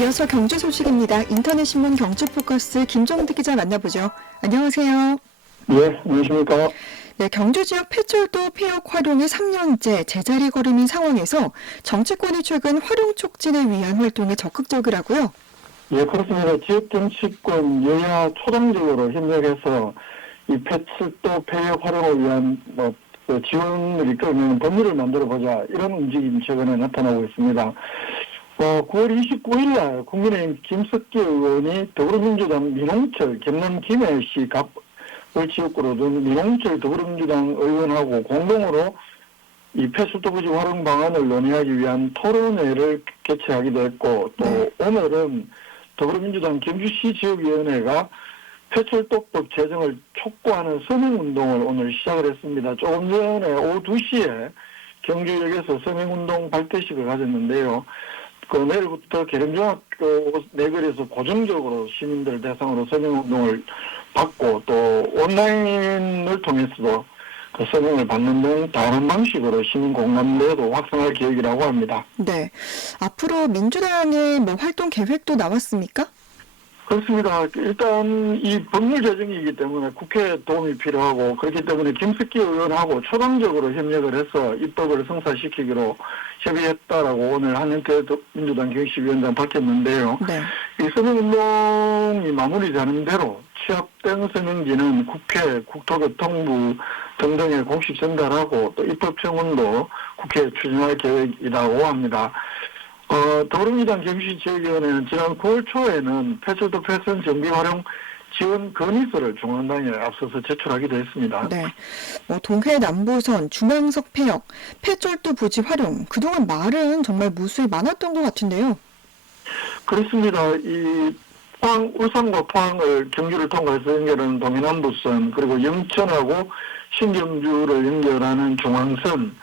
이어서 경제 소식입니다. 인터넷신문 경제포커스 김종득 기자 만나보죠. 안녕하세요. 예, 안녕하십니까. 네, 경주지역 폐철도 폐역 활용이 3년째 제자리 걸음인 상황에서 정치권이 최근 활용 촉진을 위한 활동에 적극적이라고요. 예, 그렇습니다. 지역 정치권 여야 초당적으로 협력해서 이 폐철도 폐역 활용을 위한 그 지원을 이끌어내는 법률을 만들어보자, 이런 움직임이 최근에 나타나고 있습니다. 9월 29일 날 국민의힘 김석기 의원이 더불어민주당 민홍철 경남 김해시 갑을 지역구로 둔 민홍철 더불어민주당 의원하고 공동으로 이 폐철도 부지 활용 방안을 논의하기 위한 토론회를 개최하기도 했고, 또 오늘은 더불어민주당 경주시 지역위원회가 폐철도법 제정을 촉구하는 서명운동을 오늘 시작을 했습니다. 조금 전에 오후 2시에 경주역에서 서명운동 발대식을 가졌는데요. 내일부터 계룡중학교 내거리에서 고정적으로 시민들 대상으로 서명운동을 받고, 또 온라인을 통해서도 그 서명을 받는 등 다른 방식으로 시민 공감대도 확산할 계획이라고 합니다. 네, 앞으로 민주당의 활동 계획도 나왔습니까? 그렇습니다. 일단 이 법률 제정이기 때문에 국회 도움이 필요하고, 그렇기 때문에 김석기 의원하고 초당적으로 협력을 해서 입법을 성사시키기로 협의했다라고 오늘 한현태 민주당 경시위원장 밝혔는데요. 네. 이 서명운동이 마무리되는 대로 취합된 서명지는 국회, 국토교통부 등등에 공식 전달하고, 또 입법청원도 국회에 추진할 계획이라고 합니다. 더불어민주당 경주시 지역위원회는 지난 9월 초에는 폐철도 폐선 정비 활용 지원 건의서를 중앙당에 앞서서 제출하기도 했습니다. 네, 동해 남부선 중앙석 폐역, 폐철도 부지 활용, 그동안 말은 정말 무수히 많았던 것 같은데요. 그렇습니다. 이 울산과 포항을 경주를 통과해서 연결하는 동해남부선, 그리고 영천하고 신경주를 연결하는 중앙선,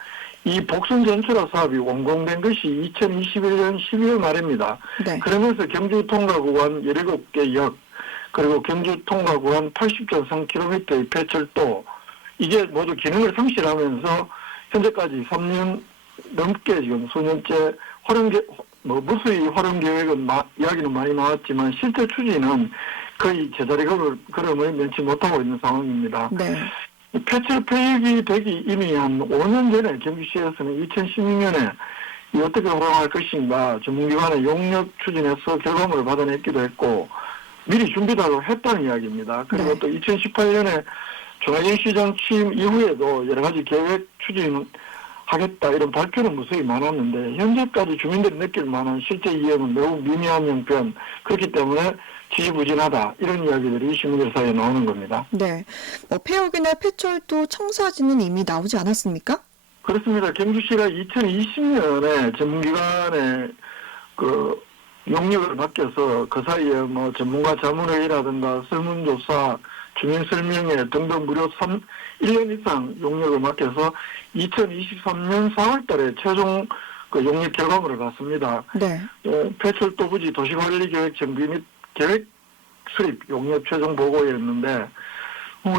이 복선 전철화 사업이 완공된 것이 2021년 12월 말입니다. 네. 그러면서 경주 통과 구간 17개 역, 그리고 경주 통과 구간 80.3km의 폐철도, 이게 모두 기능을 상실하면서 현재까지 3년 넘게 지금 수년째 무수히 활용 계획은 이야기는 많이 나왔지만 실제 추진은 거의 제자리 걸음을 면치 못하고 있는 상황입니다. 네. 폐철 폐역이 되기 이미 한 5년 전에 경주시에서는 2016년에 어떻게 활용할 것인가 전문기관의 용역 추진해서 결과물을 받아냈기도 했고, 미리 준비도 했다는 이야기입니다. 그리고 또 2018년에 조나경 시장 취임 이후에도 여러 가지 계획 추진하겠다 이런 발표는 무수히 많았는데, 현재까지 주민들이 느낄 만한 실제 이행은 매우 미미한 형편, 그렇기 때문에 지지부진하다, 이런 이야기들이 시민들 사이에 나오는 겁니다. 네, 폐역이나 폐철도 청사진은 이미 나오지 않았습니까? 그렇습니다. 경주시가 2020년에 전문기관에 그 용역을 맡겨서 그 사이에 전문가 자문회의라든가 설문조사, 주민설명회 등등 무려 1년 이상 용역을 맡겨서 2023년 4월 달에 최종 그 용역 결과물을 받습니다. 네. 폐철도 부지 도시관리계획 정비 및 계획 수립 용역 최종 보고였는데,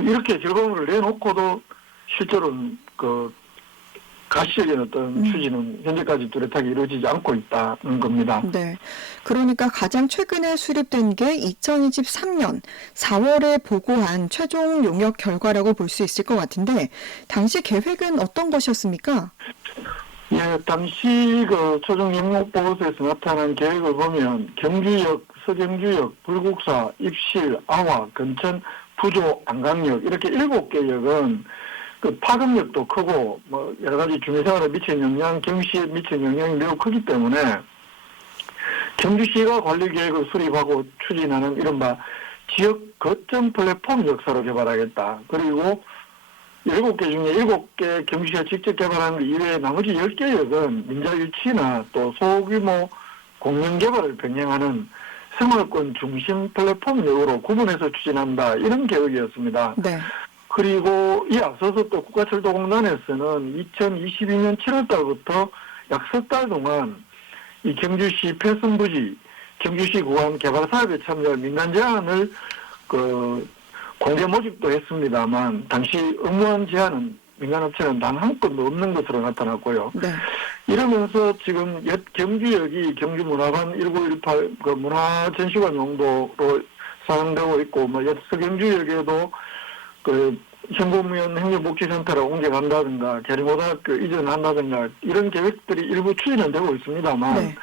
이렇게 결과물을 내놓고도 실제로는 그 가시적인 어떤 추진은 현재까지 뚜렷하게 이루어지지 않고 있다는 겁니다. 네. 그러니까 가장 최근에 수립된 게 2023년 4월에 보고한 최종 용역 결과라고 볼 수 있을 것 같은데, 당시 계획은 어떤 것이었습니까? 예, 당시 그 최종 용역 보고서에서 나타난 계획을 보면 경주역, 서경주역, 불국사, 입실, 아화, 근천, 부조, 안강역 이렇게 7개 역은 그 파급력도 크고 여러 가지 주민생활에 미치는 영향, 경시에 미치는 영향이 매우 크기 때문에 경주시가 관리계획을 수립하고 추진하는 이른바 지역 거점 플랫폼 역사로 개발하겠다. 그리고 7개 중에 7개 경주시가 직접 개발하는 것 이외에 나머지 10개 역은 민자 유치나 또 소규모 공영 개발을 병행하는 생활권 중심 플랫폼 역으로 구분해서 추진한다, 이런 계획이었습니다. 네. 그리고 이 앞서서 또 국가철도공단에서는 2022년 7월 달부터 약 석 달 동안 이 경주시 폐선부지, 경주시 구간 개발 사업에 참여할 민간 제안을 공개 모집도 했습니다만, 당시 의무한 제안은 민간업체는 단 한 건도 없는 것으로 나타났고요. 네. 이러면서 지금 옛 경주역이 경주문화관 1918 그 문화전시관 용도로 사용되고 있고, 뭐 옛 서경주역에도 그 현고무현 행정복지센터로 옮겨간다든가 계룡고등학교 이전한다든가 이런 계획들이 일부 추진은 되고 있습니다만 네.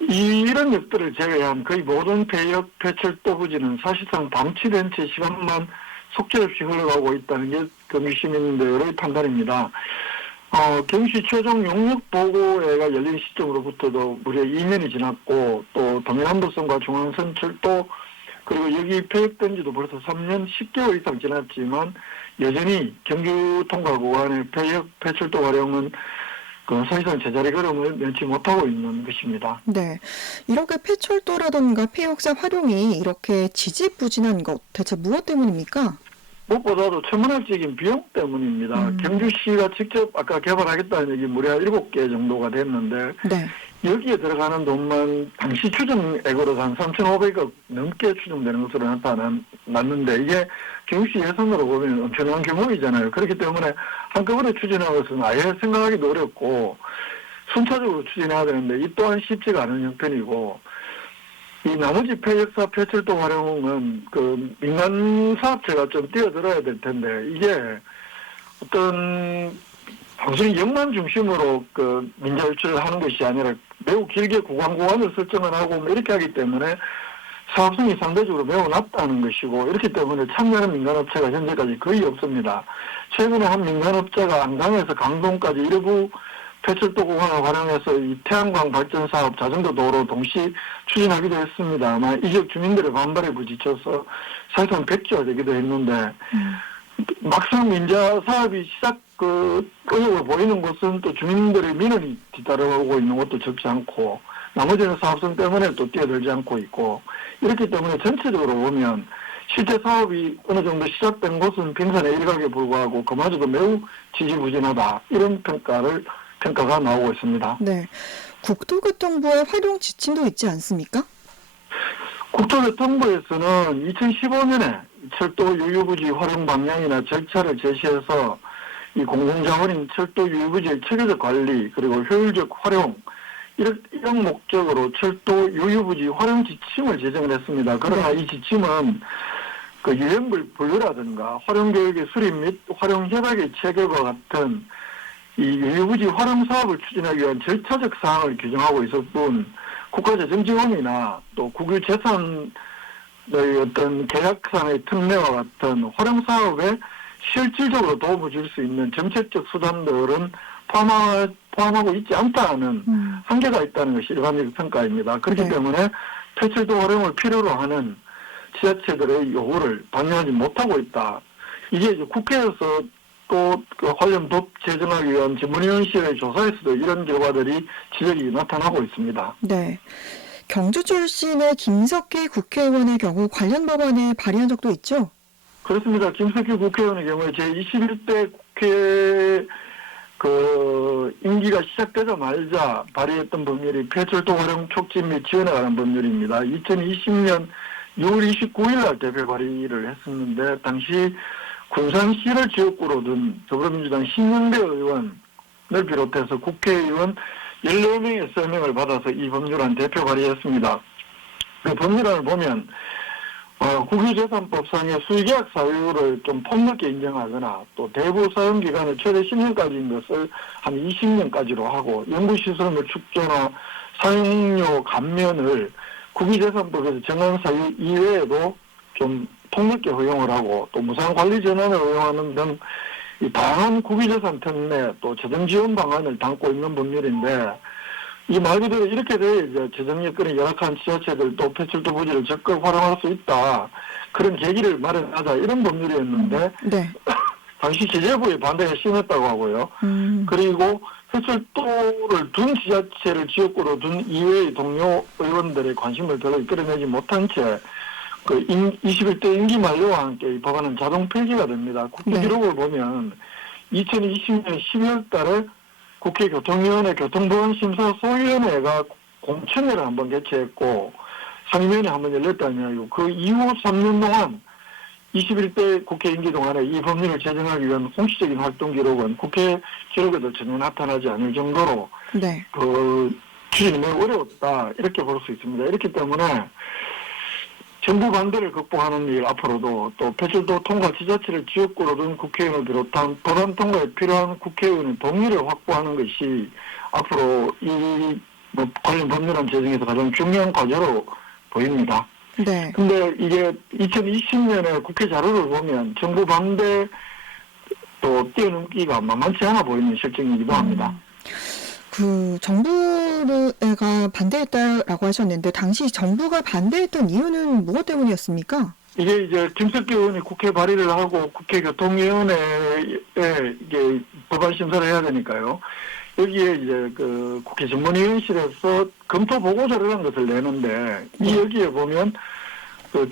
이런 역들을 제외한 거의 모든 폐역, 폐철도 부지는 사실상 방치된 채 시간만 속절없이 흘러가고 있다는 게 경주 시민들의 판단입니다. 경시 최종 용역 보고회가 열린 시점으로부터도 무려 2년이 지났고, 또 동해남도선과 중앙선 철도, 그리고 여기 폐역된 지도 벌써 3년 10개월 이상 지났지만 여전히 경주 통과 구간의 폐역, 폐철도 활용은 사실상 제자리 걸음을 면치 못하고 있는 것입니다. 네. 이렇게 폐철도라던가 폐역사 활용이 이렇게 지지부진한 것, 대체 무엇 때문입니까? 무엇보다도 천문학적인 비용 때문입니다. 경주시가 직접 아까 개발하겠다는 얘기 무려 7개 정도가 됐는데 네. 여기에 들어가는 돈만 당시 추정액으로 한 3,500억 넘게 추정되는 것으로 나타났는데 이게 경주시 예산으로 보면 엄청난 규모이잖아요. 그렇기 때문에 한꺼번에 추진하는 것은 아예 생각하기도 어렵고 순차적으로 추진해야 되는데 이 또한 쉽지가 않은 형편이고, 이 나머지 폐역사 폐철도 활용은 그 민간 사업체가 좀 뛰어들어야 될 텐데 이게 어떤 단순히 역만 중심으로 그 민자 유치를 하는 것이 아니라 매우 길게 구간을 설정을 하고 뭐 이렇게 하기 때문에 사업성이 상대적으로 매우 낮다는 것이고, 이렇기 때문에 참여하는 민간업체가 현재까지 거의 없습니다. 최근에 한 민간업자가 안강에서 강동까지 일부 폐철도 구간을 활용해서 이 태양광 발전 사업, 자전거 도로 동시 추진하기도 했습니다만 이 지역 주민들의 반발에 부딪혀서 사실상 백지화 되기도 했는데 막상 민자 사업이 의욕을 보이는 곳은 또 주민들의 민원이 뒤따라오고 있는 것도 적지 않고, 나머지는 사업성 때문에 또 뛰어들지 않고 있고, 이렇기 때문에 전체적으로 보면 실제 사업이 어느 정도 시작된 곳은 빙산의 일각에 불과하고 그마저도 매우 지지부진하다, 이런 평가가 나오고 있습니다. 네. 국토교통부의 활용 지침도 있지 않습니까? 국토교통부에서는 2015년에 철도 유유부지 활용 방향이나 절차를 제시해서 이 공공자원인 철도 유유부지의 체계적 관리 그리고 효율적 활용, 이런 목적으로 철도 유유부지 활용 지침을 제정을 했습니다. 그러나 이 지침은 그 유형별 분류라든가 활용계획의 수립 및 활용 협약의 체계와 같은 이 유유부지 활용 사업을 추진하기 위한 절차적 사항을 규정하고 있을 뿐 국가재정지원이나 또 국유재산의 어떤 계약상의 특례와 같은 활용 사업에 실질적으로 도움을 줄 수 있는 정책적 수단들은 포함하고 있지 않다는 한계가 있다는 것이 일반적 평가입니다. 그렇기 때문에 폐철도 활용을 필요로 하는 지자체들의 요구를 반영하지 못하고 있다. 이게 이제 국회에서 또 그 관련 법 제정하기 위한 전문위원실의 조사에서도 이런 결과들이 지적이 나타나고 있습니다. 네. 경주 출신의 김석기 국회의원의 경우 관련 법안을 발의한 적도 있죠? 그렇습니다. 김석기 국회의원의 경우에 제21대 국회 임기가 시작되자마자 발의했던 법률이 폐철도 활용 촉진 및 지원에 관한 법률입니다. 2020년 6월 29일 날 대표 발의를 했었는데 당시 군산시를 지역구로 둔 더불어민주당 신영대 의원을 비롯해서 국회의원 14명의 서명을 받아서 이 법률안 대표 발의했습니다. 그 법률안을 보면 국유재산법상의 수의계약 사유를 좀 폭넓게 인정하거나 또 대부 사용기간을 최대 10년까지인 것을 한 20년까지로 하고 연구시설물 축조나 사용료 감면을 국유재산법에서 정한 사유 이외에도 좀 폭넓게 허용을 하고 또 무상관리전환을 허용하는 등 이 다양한 국유재산 특례 또 재정지원 방안을 담고 있는 법률인데, 이 말 그대로 이렇게 돼 이제 재정 여건이 열악한 지자체들도 폐철도 부지를 적극 활용할 수 있다, 그런 계기를 마련하자, 이런 법률이었는데 당시 제재부의 반대가 심했다고 하고요. 그리고 폐철도를 둔 지자체를 지역구로 둔 이외의 동료 의원들의 관심을 별로 이끌어내지 못한 채 21대 임기 만료와 함께 이 법안은 자동 폐기가 됩니다. 국회 기록을 보면 2020년 12월 달에 국회 교통위원회 교통보안심사 소위원회가 공청회를 한번 개최했고 상임위원회 한번 열렸다는 이야기고, 그 이후 3년 동안 21대 국회 임기 동안에 이 법률을 제정하기 위한 공식적인 활동 기록은 국회 기록에도 전혀 나타나지 않을 정도로 네. 추진이 매우 어려웠다 이렇게 볼 수 있습니다. 이렇기 때문에 정부 반대를 극복하는 일 앞으로도 또 배출도 통과 지자체를 지역구로 둔 국회의원을 비롯한 법안 통과에 필요한 국회의원의 동의를 확보하는 것이 앞으로 이 관련 법률안 제정에서 가장 중요한 과제로 보입니다. 네. 근데 이게 2020년에 국회 자료를 보면 정부 반대 또 뛰어넘기가 만만치 않아 보이는 실정이기도 합니다. 정부가 반대했다라고 하셨는데, 당시 정부가 반대했던 이유는 무엇 때문이었습니까? 이게 이제 김석기 의원이 국회 발의를 하고 국회 교통위원회에 이게 법안 심사를 해야 되니까요. 여기에 이제 국회 전문위원실에서 검토 보고서라는 것을 내는데, 이 여기에 보면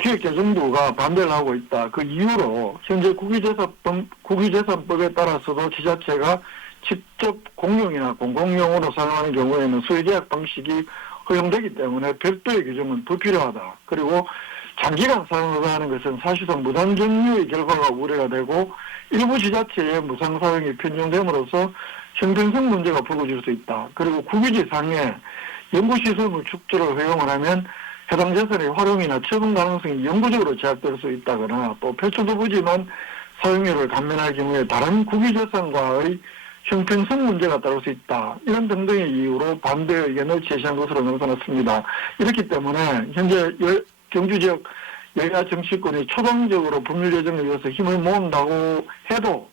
기획재정부가 반대를 하고 있다. 그 이유로 현재 국유재산법에 따라서도 지자체가 직접 공용이나 공공용으로 사용하는 경우에는 수의계약 방식이 허용되기 때문에 별도의 규정은 불필요하다. 그리고 장기간 사용을 하는 것은 사실상 무단정유의 결과가 우려가 되고 일부 지자체의 무상사용이 편중됨으로써 형평성 문제가 불거질 수 있다. 그리고 국유지상에 연구시설물 축조를 허용을 하면 해당 재산의 활용이나 처분 가능성이 영구적으로 제약될 수 있다거나 또 폐출도 부지만 사용료를 감면할 경우에 다른 국유재산과의 형평성 문제가 따를 수 있다. 이런 등등의 이유로 반대 의견을 제시한 것으로 나타났습니다. 이렇기 때문에 현재 경주 지역 여야 정치권이 초당적으로 법률 제정을 위해서 힘을 모은다고 해도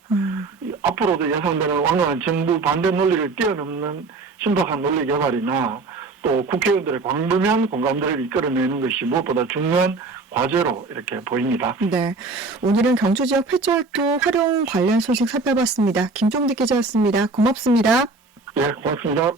앞으로도 예상되는 완강한 정부 반대 논리를 뛰어넘는 신박한 논리 개발이나 또 국회의원들의 광범위한 공감대를 이끌어내는 것이 무엇보다 중요한 과제로 이렇게 보입니다. 네, 오늘은 경주 지역 폐철도 활용 관련 소식 살펴봤습니다. 김종득 기자였습니다. 고맙습니다. 네, 고맙습니다.